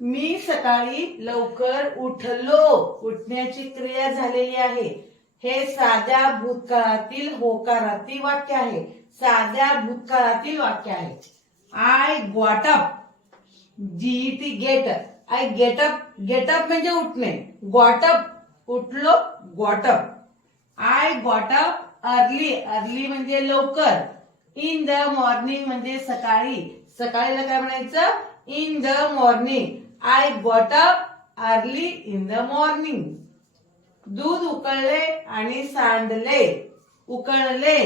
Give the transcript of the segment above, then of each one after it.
मी सकाळी लवकर उठलो. उठण्याची क्रिया झालेली आहे. हे साध्या भूतकाळातील होकारातील वाक्य आहे. साध्या भूतकाळातील वाक्य आहे. I got up GET get I get up get up म्हणजे उठणे. गॉटअप उठलो. Got up I got up early early म्हणजे लवकर. इन द मॉर्निंग म्हणजे सकाळी. सकाळीला काय म्हणायचं? In the morning I got up early in the morning दूध उकळले आणि सांडले. उकळले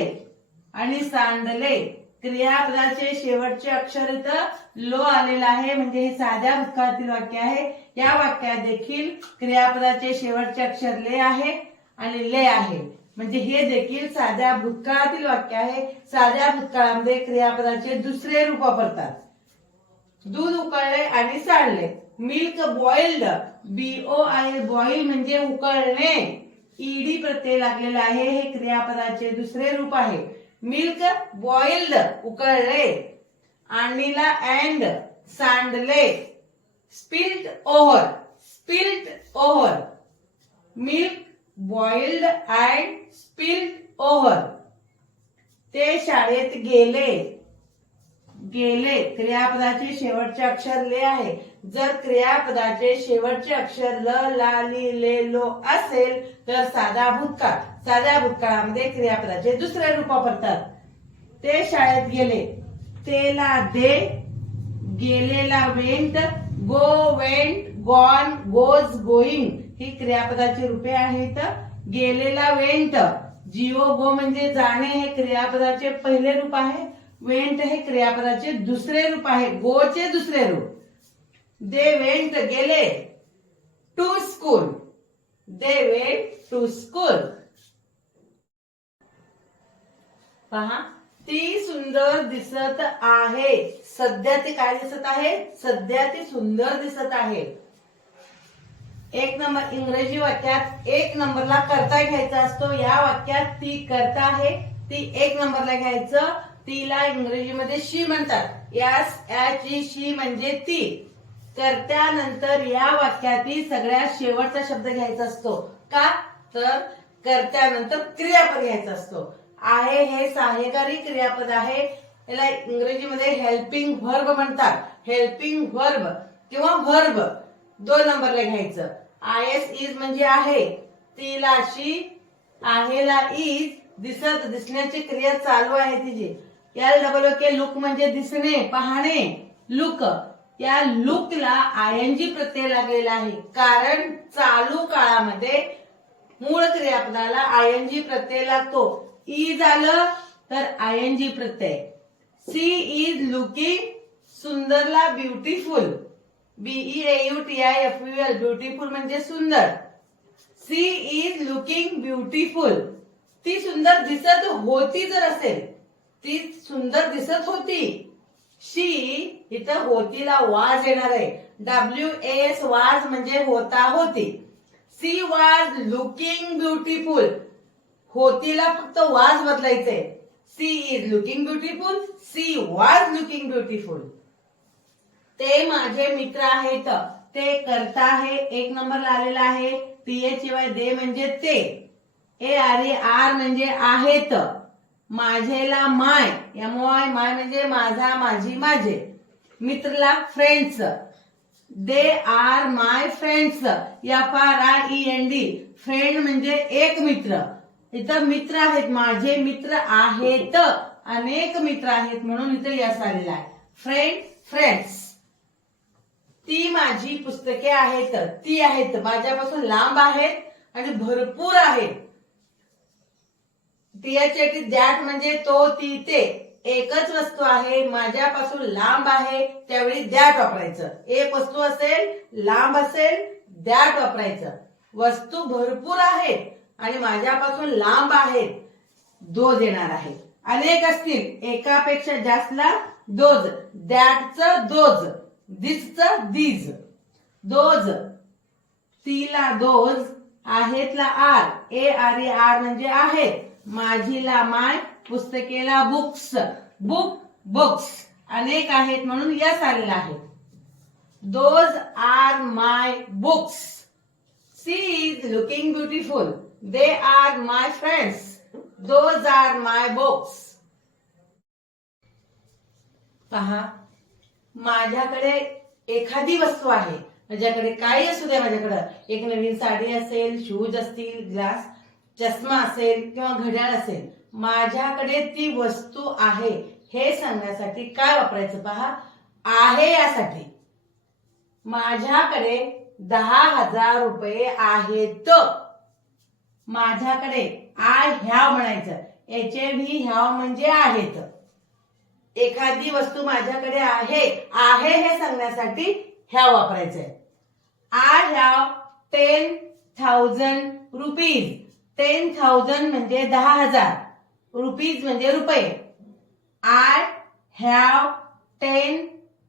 आणि सांडले. क्रियापदाचे शेवटचे अक्षर इथं लो आलेलं आहे. म्हणजे हे साध्या भूतकाळातील वाक्य आहे. या वाक्यात देखील क्रियापदाचे शेवटचे अक्षर ले आहे आणि ले आहे. म्हणजे हे देखील साध्या भूतकाळातील वाक्य आहे. साध्या भूतकाळामध्ये क्रियापदाचे दुसरे रूप वापरतात. दूध उकळले आणि सांडले. Milk boiled BO I boil म्हणजे उकळणे. ईडी प्रत्यय लागलेला आहे हे क्रियापदाचे दुसरे रूप आहे. मिल्क बॉइल्ड उकळले आणीला and सांडले. Spilt over spilt over. Milk boiled and spilt over. ते शाळेत गेले. गेले. क्रियापदाचे शेवटचे अक्षर ले आहे. जर क्रियापदाचे शेवटचे अक्षर ल ला ली ले लो असेल तर साधा भूतकाळ. साध्या भूतकाळामध्ये क्रियापदाचे दुसरे रूप वापरतात. ते शाळेत गेले. तेला दे गेलेला went go went gone goes going. ही क्रियापदाची रूपे आहेत. गेलेला वेंट. जिओ गो म्हणजे जाणे हे क्रियापदाचे पहिले रूप आहे. वेंट हे क्रियापदाचे दुसरे रूप आहे. गोचे दुसरे रूप. दे वेंट गेले to school they went to school पहा ती सुंदर दिसत आहे. सध्या ती काय दिसत आहे? सध्या ती सुंदर दिसत आहे. एक नंबर इंग्रजी वाक्यात एक नंबरला करता घ्यायचा असतो. या वाक्यात ती करता आहे. ती एक नंबरला घ्यायचं. तिला इंग्रजीमध्ये शी म्हणतात. यास याची शी म्हणजे ती. कर्त्यानंतर या वाक्यातील सगळ्यात शेवटचा शब्द घ्यायचा असतो. का? तर कर्त्यानंतर क्रियापद घ्यायचा असतो. आहे हे सहाय्यकारी क्रियापद आहे. याला इंग्रजीमध्ये हेल्पिंग व्हर्ब म्हणतात. हेल्पिंग व्हर्ब किंवा व्हर्ब दोन नंबरला घ्यायचं. आय एस इज म्हणजे आहे. तिला शी आहेला इज दिसत दिसण्याची क्रिया चालू आहे तिची. एल डबल के लुक म्हणजे दिसणे पाहणे. लुक या लुकला आयएनजी प्रत्यय लागलेला आहे. कारण चालू काळामध्ये मूळ क्रियापदाला आयएनजी प्रत्यय लागतो. ई झालं तर आयएनजी प्रत्यय. She is looking सुंदरला beautiful B E U T I F U L beautiful म्हणजे सुंदर. सी इज लुकिंग ब्युटिफुल ती सुंदर दिसत होती जर असेल ती सुंदर दिसत होती. शी इथं होतीला वाज येणार आहे. डब्ल्यू एस वाज म्हणजे होता होती. सी वाज लुकिंग ब्युटिफुल होतीला फक्त was बदलायचंय. She is looking beautiful she was looking beautiful ते माझे मित्र आहेत ते करता आहे. एक नंबरला आलेला आहे. पीएच शिवाय दे म्हणजे ते. ए आर ए आर म्हणजे आहेत. माझेला माय. एमओआय माय म्हणजे माझा माझी माझे. मित्रला friends they are my friends F R I E N D friend म्हणजे एक मित्र. इथं मित्र आहेत माझे मित्र आहेत. अनेक मित्र आहेत म्हणून इथं यस आलेला आहे. फ्रेंड फ्रेंड्स ती माझी पुस्तके आहेत. ती आहेत. माझ्यापासून लांब आहेत आणि भरपूर आहेत. टीएचएटी दॅट म्हणजे तो ती ते एकच वस्तू आहे माझ्यापासून लांब आहे त्यावेळी दॅट वापरायचं. एक वस्तू असेल लांब असेल दॅट वापरायचं. वस्तू भरपूर आहेत आणि माझ्यापासून लांब आहेत दोज येणार आहे. अनेक असतील एकापेक्षा जास्तला दोज. दॅटच दोज दिसच दीज. दोज. तीला those आहेतला are. A R A R म्हणजे आहेत. माझीला माय पुस्तकेला बुक्स. Book books. अनेक आहेत म्हणून यस आलेला आहे. Those are my books she is looking beautiful they are my friends those are my books पहा माझ्याकडे एखादी वस्तू आहे. माझ्याकडे काही असू दे माझ्याकडे. एक नवीन साडी असेल शूज असतील ग्लास चष्मा असेल किंवा घड्याळ असेल माझ्याकडे ती वस्तू आहे हे सांगण्यासाठी काय वापरायचं पहा? आहे यासाठी. माझ्याकडे दहा हजार रुपये आहेत. माझ्याकडे आय ह्या म्हणायचं. एच ए व्ही ह्या म्हणजे आहेत. एखादी वस्तू माझ्याकडे आहे आहे हे सांगण्यासाठी ह्या वापरायचंय. I have ten thousand rupees ten thousand म्हणजे दहा हजार. रुपीज म्हणजे रुपये. I have ten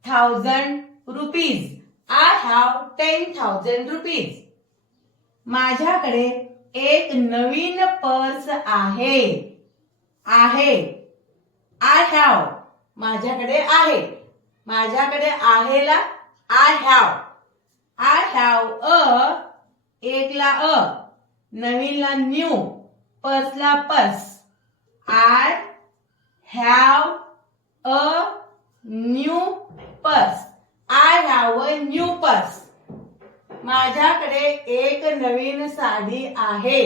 thousand rupees I have ten thousand rupees माझ्याकडे एक नवीन पर्स आहे. आहे. आय हॅव माझ्याकडे आहे. माझ्याकडे आहेला I have I have a एकला अ. नवीनला new पर्सला purse I have a new purse I have a new purse माझ्याकडे एक नवीन साडी आहे.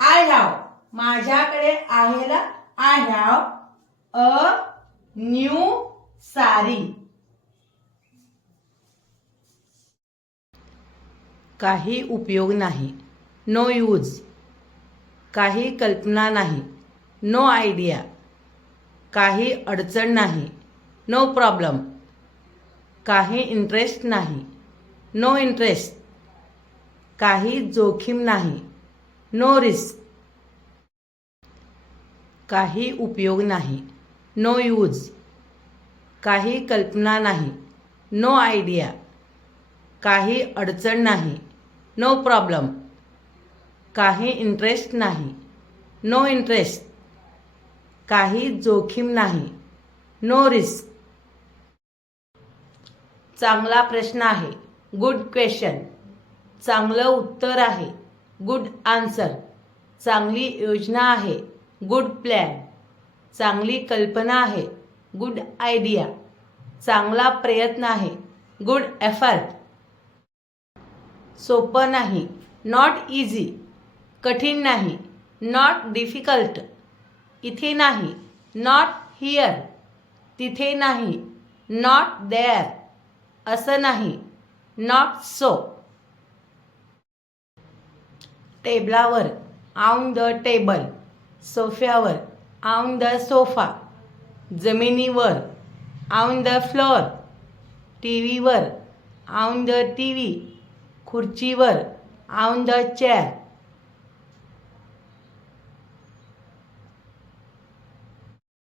आय हॅव माझ्याकडे आहेला I have a new sari. काही उपयोग नाही. नो यूज काही कल्पना नाही. नो आयडिया काही अडचण नाही. नो प्रॉब्लम काही इंटरेस्ट नाही. नो इंटरेस्ट काही जोखीम नाही. नो रिस्क काही उपयोग नाही. नो यूज काही कल्पना नाही. नो आयडिया काही अडचण नाही. नो प्रॉब्लेम काही इंटरेस्ट नाही. नो इंटरेस्ट काही जोखीम नाही. नो रिस्क चांगला प्रश्न आहे. गुड क्वेश्चन चांगलं उत्तर आहे. गुड आन्सर चांगली योजना आहे. गुड प्लॅन चांगली कल्पना आहे. गुड आयडिया चांगला प्रयत्न आहे. गुड एफर्ट सोपं नाही. नॉट इझी कठीण नाही. नॉट डिफिकल्ट इथे नाही. नॉट हिअर तिथे नाही. नॉट देअर असं नाही. नॉट सो टेबलावर. ऑन द टेबल सोफ्यावर. ऑन द सोफा जमिनीवर. ऑन द फ्लोअर टी व्हीवर ऑन द टी व्ही खुर्चीवर. On the chair